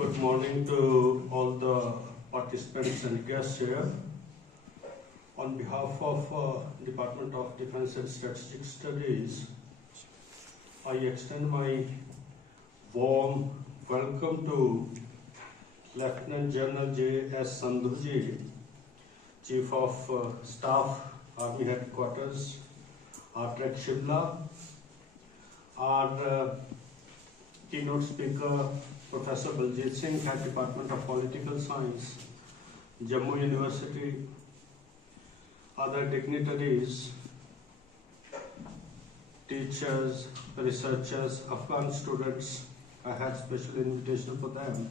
Good morning to all the participants and guests here. On behalf of Department of Defense and Strategic Studies, I extend my warm welcome to Lieutenant General J.S. Sandhuji, Chief of Staff, Army Headquarters, HPU Shimla, our keynote speaker, Professor Baljit Singh, Head Department of Political Science, Jammu University, other dignitaries, teachers, researchers, Afghan students. I had special invitation for them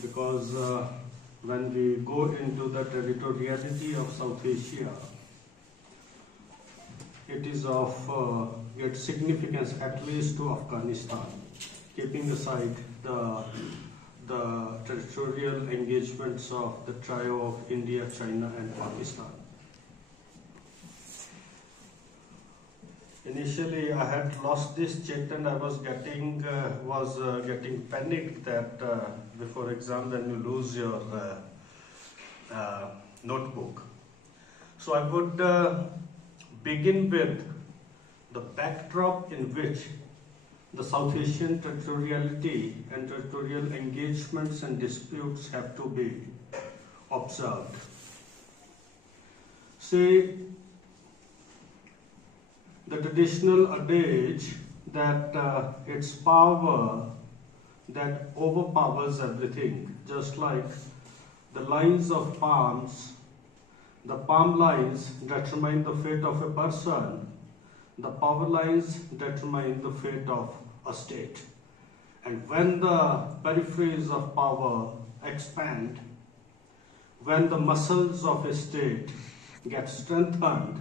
because when we go into the territoriality of South Asia, it is of great significance, at least to Afghanistan, keeping aside the territorial engagements of the trio of India, China, and Pakistan. Initially, I had lost this check and I was getting panicked that before exam, when you lose your notebook. So I would begin with the backdrop in which the South Asian territoriality and territorial engagements and disputes have to be observed. See, the traditional adage that it's power that overpowers everything, just like the lines of palms, the palm lines determine the fate of a person, the power lines determine the fate of a state. And when the peripheries of power expand, when the muscles of a state get strengthened,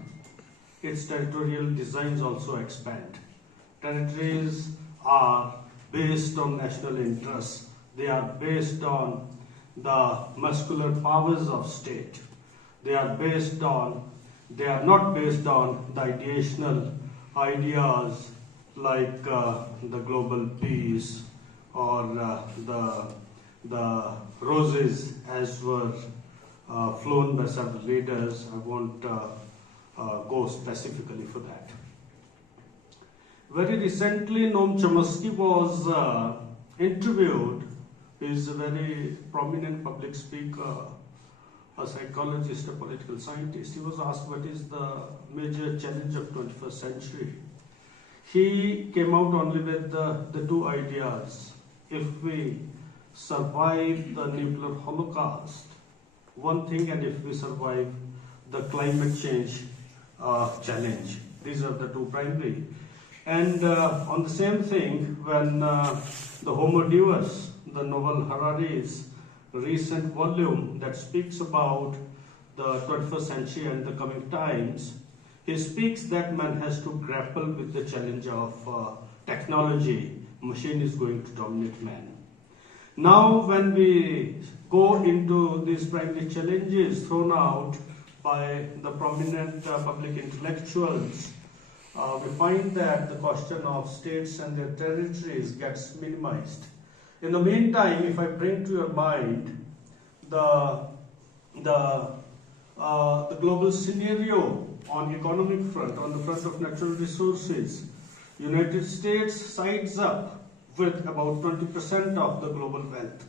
its territorial designs also expand. Territories are based on national interests. They are based on the muscular powers of state. They are not based on the ideational ideas like the global peace or the roses as were flown by several leaders. I won't go specifically for that. Very recently, Noam Chomsky was interviewed. He is a very prominent public speaker, a psychologist, a political scientist. He was asked what is the major challenge of 21st century. He came out only with the two ideas. If we survive the nuclear holocaust, one thing, and if we survive the climate change challenge. These are the two primary. And on the same thing, when the Homo Deus, the novel Harish, recent volume that speaks about the 21st century and the coming times, he speaks that man has to grapple with the challenge of technology. Machine is going to dominate man. Now, when we go into these primary challenges thrown out by the prominent public intellectuals, we find that the question of states and their territories gets minimized. In the meantime, if I bring to your mind the global scenario on economic front, on the front of natural resources, United States sides up with about 20% of the global wealth.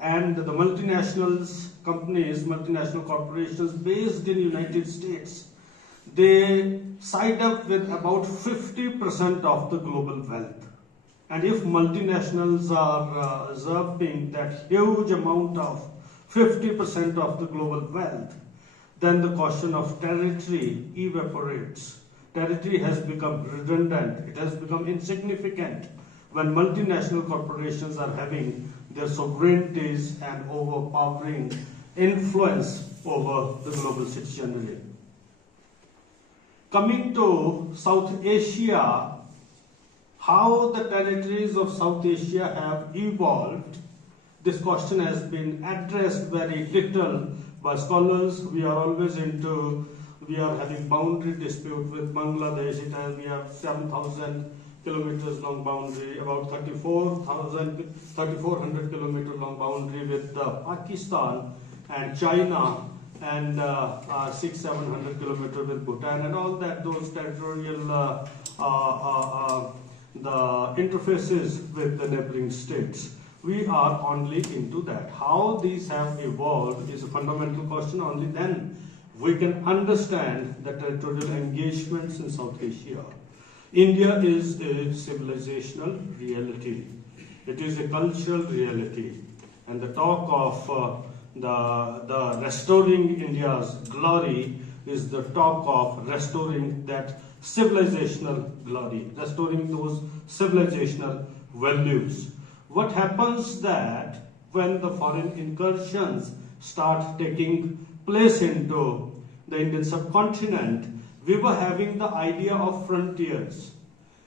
And the multinationals, companies, multinational corporations based in United States, they side up with about 50% of the global wealth. And if multinationals are usurping that huge amount of 50% of the global wealth, then the question of territory evaporates. Territory has become redundant. It has become insignificant when multinational corporations are having their sovereignties and overpowering influence over the global citizenry. Coming to South Asia, how the territories of South Asia have evolved, this question has been addressed very little by scholars. We are having boundary dispute with Bangladesh. We have 7,000 kilometers long boundary, about 3,400 kilometer long boundary with Pakistan and China, and 600-700 kilometer with Bhutan, and all that, those territorial the interfaces with the neighboring states. We are only into that. How these have evolved is a fundamental question. Only then we can understand the territorial engagements in South Asia. India is a civilizational reality. It is a cultural reality. And the talk of the restoring India's glory is the talk of restoring that civilizational glory, restoring those civilizational values. What happens that when the foreign incursions start taking place into the Indian subcontinent, we were having the idea of frontiers.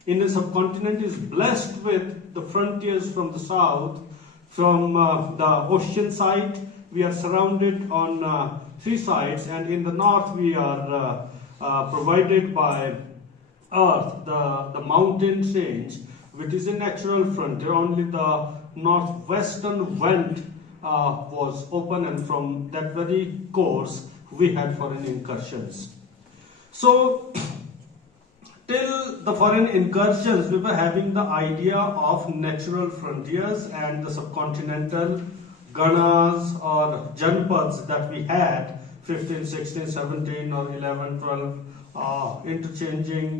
Indian subcontinent is blessed with the frontiers from the south, from the ocean side. We are surrounded on 3 sides, and in the north we are provided by earth, the mountain range, which is a natural frontier. Only the northwestern vent was open, and from that very course we had foreign incursions. So till the foreign incursions, we were having the idea of natural frontiers, and the subcontinental ganas or janpads that we had, 15, 16, 17 or 11, 12, interchanging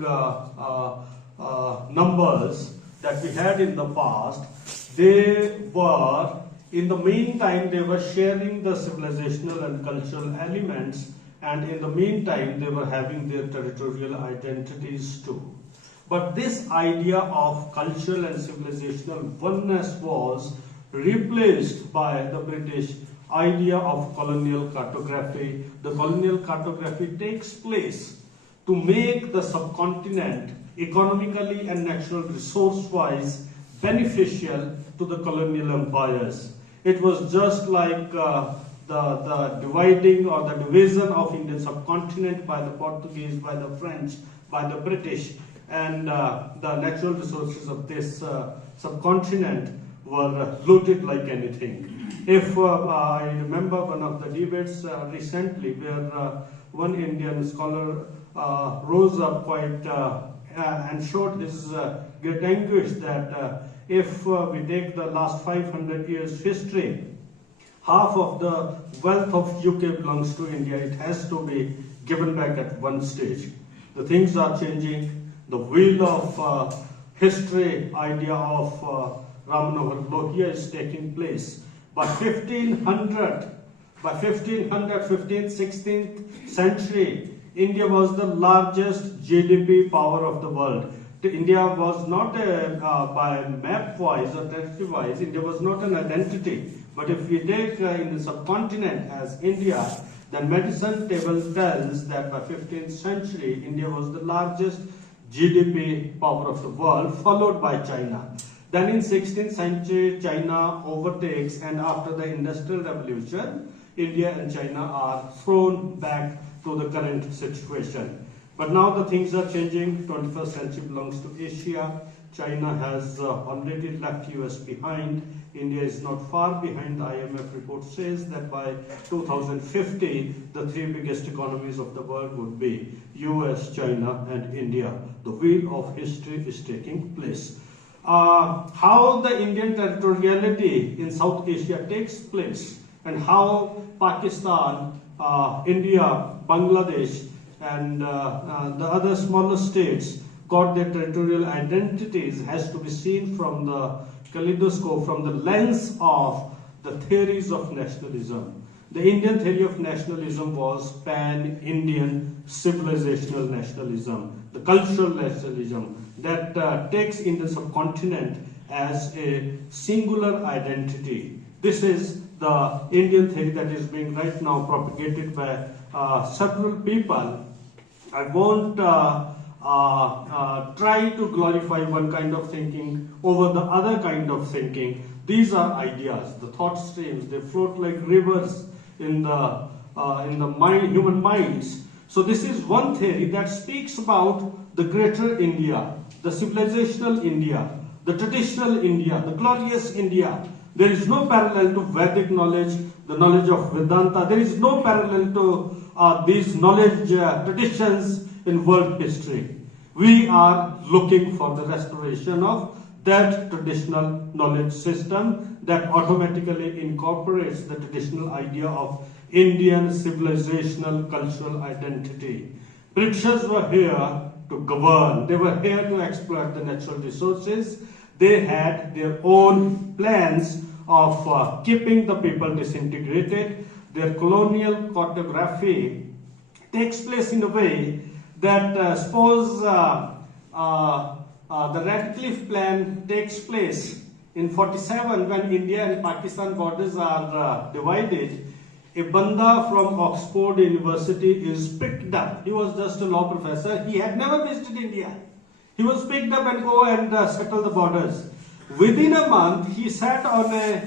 numbers that we had in the past, they were, in the meantime, they were sharing the civilizational and cultural elements, and in the meantime, they were having their territorial identities too. But this idea of cultural and civilizational oneness was replaced by the British idea of colonial cartography. The colonial cartography takes place to make the subcontinent economically and natural resource-wise beneficial to the colonial empires. It was just like the dividing or the division of Indian subcontinent by the Portuguese, by the French, by the British, and the natural resources of this subcontinent were looted like anything. If I remember one of the debates recently where one Indian scholar rose up quite and showed his great anguish that if we take the last 500 years history, half of the wealth of UK belongs to India. It has to be given back at one stage. The things are changing. The wheel of history idea of Ramanohar Lohia is taking place. By 1500, 15th, 16th century, India was the largest GDP power of the world. India was not by map-wise or territory-wise, India was not an identity. But if we take in the subcontinent as India, then medicine table tells that by 15th century, India was the largest GDP power of the world, followed by China. Then in 16th century, China overtakes, and after the Industrial Revolution, India and China are thrown back to the current situation. But now the things are changing. 21st century belongs to Asia. China has already left US behind. India is not far behind. The IMF report says that by 2050, the 3 biggest economies of the world would be US, China, and India. The wheel of history is taking place. How the Indian territoriality in South Asia takes place, and how Pakistan, India, Bangladesh, and the other smaller states got their territorial identities has to be seen from the kaleidoscope, from the lens of the theories of nationalism. The Indian theory of nationalism was pan-Indian civilizational nationalism, the cultural nationalism that takes Indian subcontinent as a singular identity. This is the Indian theory that is being right now propagated by several people. I won't try to glorify one kind of thinking over the other kind of thinking. These are ideas, the thought streams. They float like rivers in the human minds. So this is one theory that speaks about the greater India, the civilizational India, the traditional India, the glorious India. There is no parallel to Vedic knowledge, the knowledge of Vedanta. There is no parallel to these knowledge traditions in world history. We are looking for the restoration of that traditional knowledge system that automatically incorporates the traditional idea of Indian civilizational cultural identity. Britishers were here to govern. They were here to exploit the natural resources. They had their own plans of keeping the people disintegrated. Their colonial cartography takes place in a way that suppose the Radcliffe Plan takes place in 47 when India and Pakistan borders are divided. A banda from Oxford University is picked up. He was just a law professor. He had never visited India. He was picked up and go and settle the borders. Within a month, he sat on a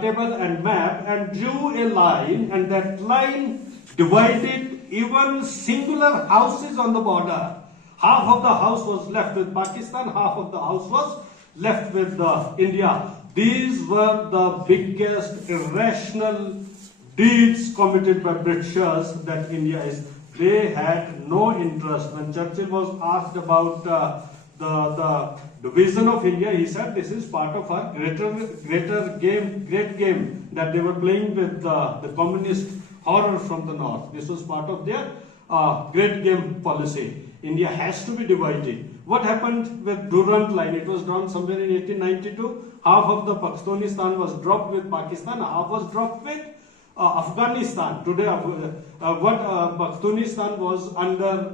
table and map and drew a line, and that line divided even singular houses on the border. Half of the house was left with Pakistan, half of the house was left with India. These were the biggest irrational deeds committed by Britishers that India is. They had no interest. When Churchill was asked about the division of India, he said this is part of our great game that they were playing with the communist horror from the north. This was part of their great game policy. India has to be divided. What happened with Durrant line? It was drawn somewhere in 1892. Half of the Pakistanistan was dropped with Pakistan, half was dropped with Afghanistan. Today, what Pakistanistan was under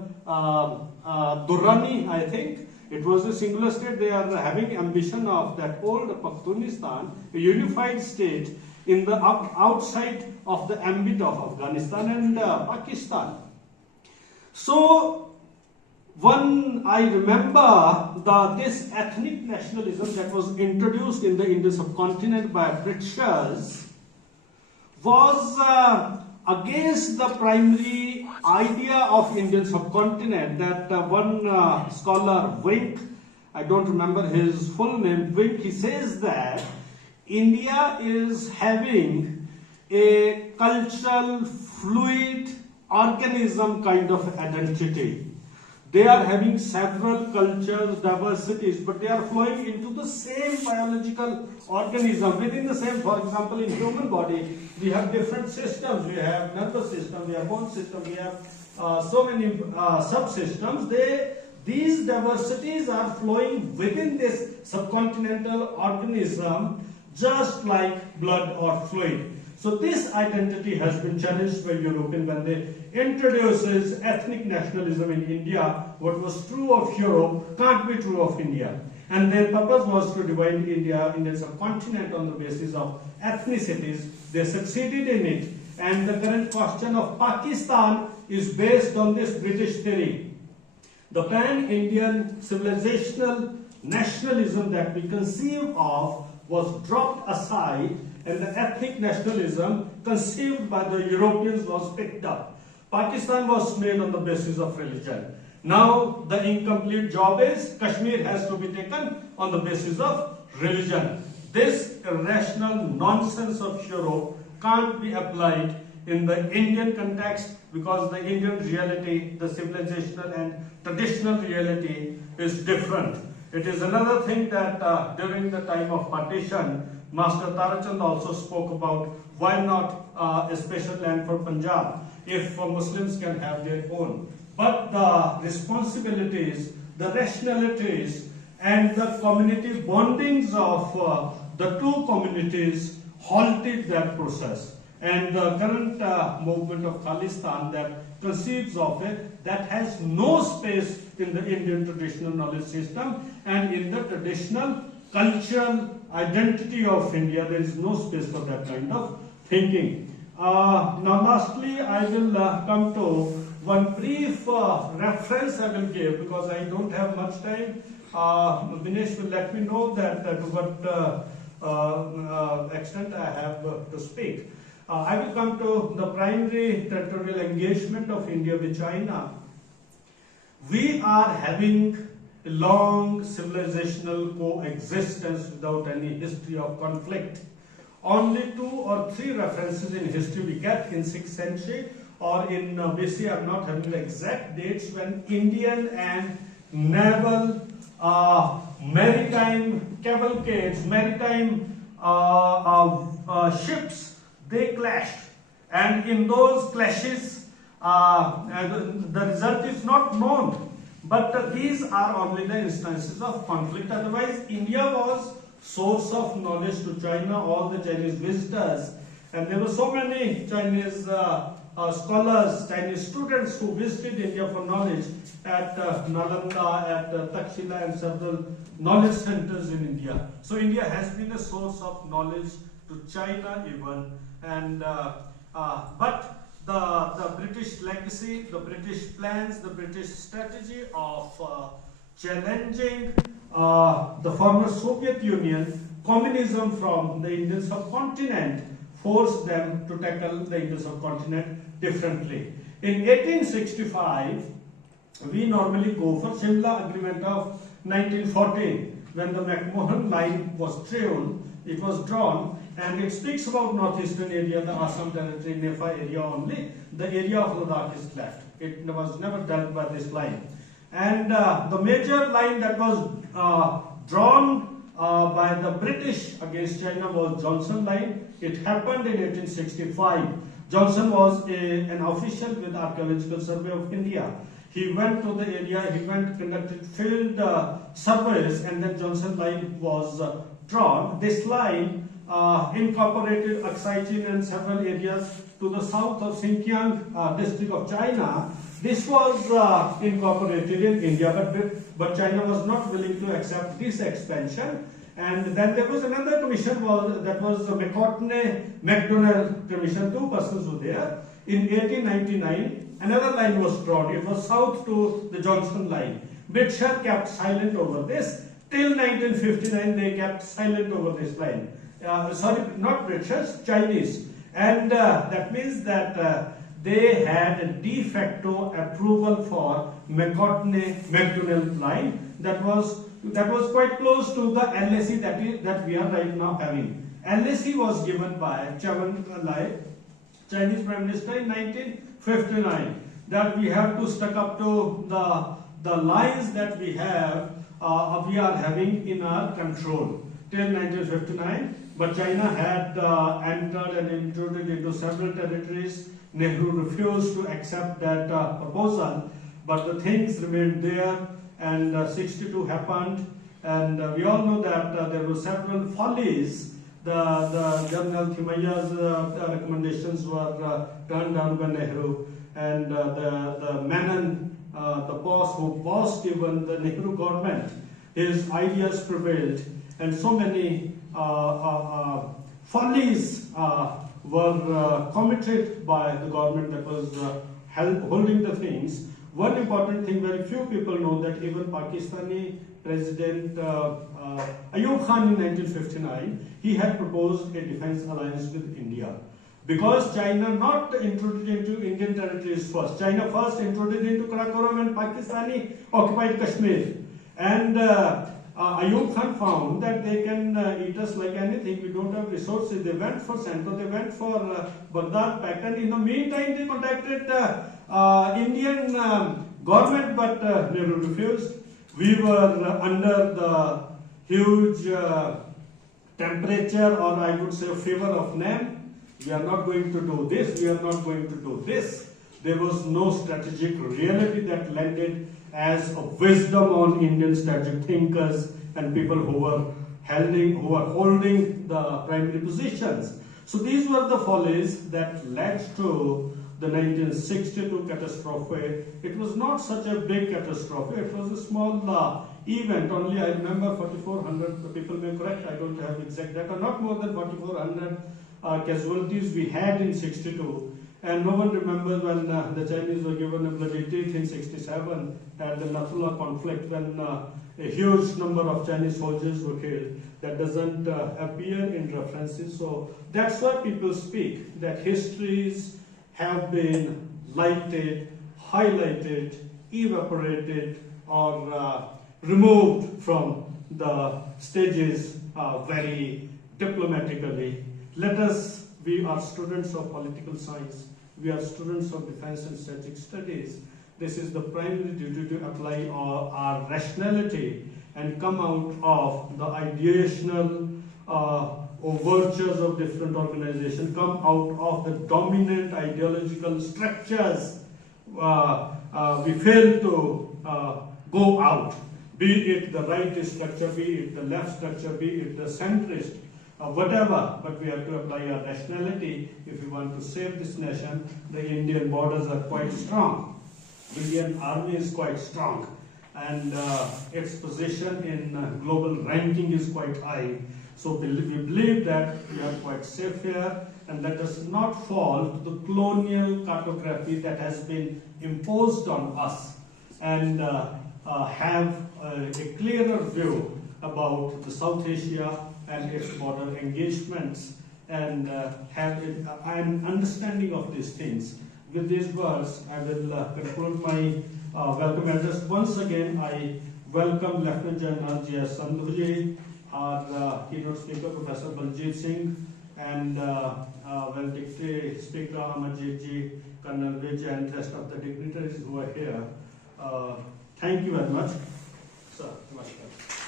Durrani, I think. It was a singular state. They are having ambition of that old Pakistanistan, a unified state in the outside of the ambit of Afghanistan and Pakistan. So, I remember this ethnic nationalism that was introduced in the Indian subcontinent by Britishers was against the primary idea of Indian subcontinent that one scholar, Wink, I don't remember his full name, Wink, he says that India is having a cultural fluid organism kind of identity. They are having several cultures, diversities, but they are flowing into the same biological organism. Within the same, for example, in human body, we have different systems. We have nervous system, we have bone system, we have so many subsystems. These diversities are flowing within this subcontinental organism just like blood or fluid. So this identity has been challenged by Europeans when they introduces ethnic nationalism in India. What was true of Europe can't be true of India. And their purpose was to divide India, Indian subcontinent on the basis of ethnicities. They succeeded in it. And the current question of Pakistan is based on this British theory. The pan-Indian civilizational nationalism that we conceive of was dropped aside, and the ethnic nationalism conceived by the Europeans was picked up. Pakistan was made on the basis of religion. Now the incomplete job is Kashmir has to be taken on the basis of religion. This irrational nonsense of Europe can't be applied in the Indian context because the Indian reality, the civilizational and traditional reality is different. It is another thing that during the time of partition, Master Tarachand also spoke about why not a special land for Punjab if Muslims can have their own. But the responsibilities, the rationalities and the community bondings of the two communities halted that process. And the current movement of Khalistan that conceives of it, that has no space in the Indian traditional knowledge system and in the traditional cultural identity of India. There is no space for that kind of thinking. Now lastly, I will come to one brief reference I will give because I don't have much time. Vinesh will let me know that to what extent I have to speak. I will come to the primary territorial engagement of India with China. We are having a a long civilizational coexistence without any history of conflict. Only 2 or 3 references in history we get in 6th century or in BC. I'm not having the exact dates when Indian and naval maritime cavalcades, maritime ships, they clashed, and in those clashes the result is not known, but these are only the instances of conflict. Otherwise, India was source of knowledge to China, all the Chinese visitors, and there were so many Chinese scholars, Chinese students who visited India for knowledge at Nalanda, at Takshila, and several knowledge centers in India. So India has been a source of knowledge to China even, and but the British legacy, the British plans, the British strategy of challenging the former Soviet Union, communism from the Indian subcontinent, forced them to tackle the Indian subcontinent differently. In 1865, we normally go for Shimla Agreement of 1914, when the McMahon line was drawn, and it speaks about northeastern area, the Assam territory, Nepal area only. The area of Ladakh is left. It was never dealt by this line. And the major line that was drawn by the British against China was Johnson Line. It happened in 1865. Johnson was an official with Archaeological Survey of India. He went to the area, conducted field surveys, and then Johnson Line was drawn. This line incorporated Aksai Chin and several areas to the south of Xinjiang district of China. This was incorporated in India, but China was not willing to accept this expansion. And then there was another commission that was the McDonnell Commission. 2 persons were there. In 1899, another line was drawn. It was south to the Johnson Line. British kept silent over this. Till 1959, they kept silent over this line. Sorry, not British, Chinese. And that means that they had a de facto approval for McDonnell line that was quite close to the LAC that we are right now having. LAC was given by Chairman Lai, Chinese Prime Minister, in 1959, that we have to stuck up to the lines that we are having in our control till 1959. But China had entered and intruded into several territories. Nehru refused to accept that proposal, but the things remained there, and 62 happened, and we all know that there were several follies. The General Thimayya's recommendations were turned down by Nehru, and the Menon, the boss who bossed even the Nehru government, his ideas prevailed, and so many follies were committed by the government that was holding the things. One important thing very few people know, that even Pakistani President Ayub Khan in 1959, he had proposed a defense alliance with India. Because China not intruded into Indian territories first. China first intruded into Karakoram and Pakistani occupied Kashmir. And Ayub Khan found that they can eat us like anything. We don't have resources. They went for Central, they went for Baghdad Pact, and in the meantime they contacted Indian government, but Nehru refused. We were under the huge temperature, or I would say fever of NAM. We are not going to do this, we are not going to do this. There was no strategic reality that landed as a wisdom on Indian strategic thinkers and people who were holding the primary positions. So these were the follies that led to the 1962 catastrophe. It was not such a big catastrophe, it was a small event. Only I remember 4,400, people may correct, I don't have exact data, not more than 4,400 casualties we had in 62. And no one remembers when the Chinese were given a bloody teeth in 67 at the Nathula conflict, when a huge number of Chinese soldiers were killed. That doesn't appear in references. So that's why people speak, that histories have been lighted, highlighted, evaporated, or removed from the stages very diplomatically. We are students of political science, we are students of defense and strategic studies. This is the primary duty to apply our rationality and come out of the ideational overtures of different organizations, come out of the dominant ideological structures. We fail to go out, be it the right structure, be it the left structure, be it the centrist, whatever, but we have to apply our rationality if we want to save this nation. The Indian borders are quite strong, the Indian army is quite strong, and its position in global ranking is quite high. So we believe that we are quite safe here, and let us not fall to the colonial cartography that has been imposed on us, and have a clearer view about the South Asia and its border engagements, and have an understanding of these things. With these words, I will conclude my welcome address. Once again, I welcome Lieutenant General J.S. Sandhuji, our keynote speaker, Professor Baljit Singh, and valedictory speaker Amarjit Ji, Colonel Vij, and rest of the dignitaries who are here. Thank you very much. Sir, namaskar.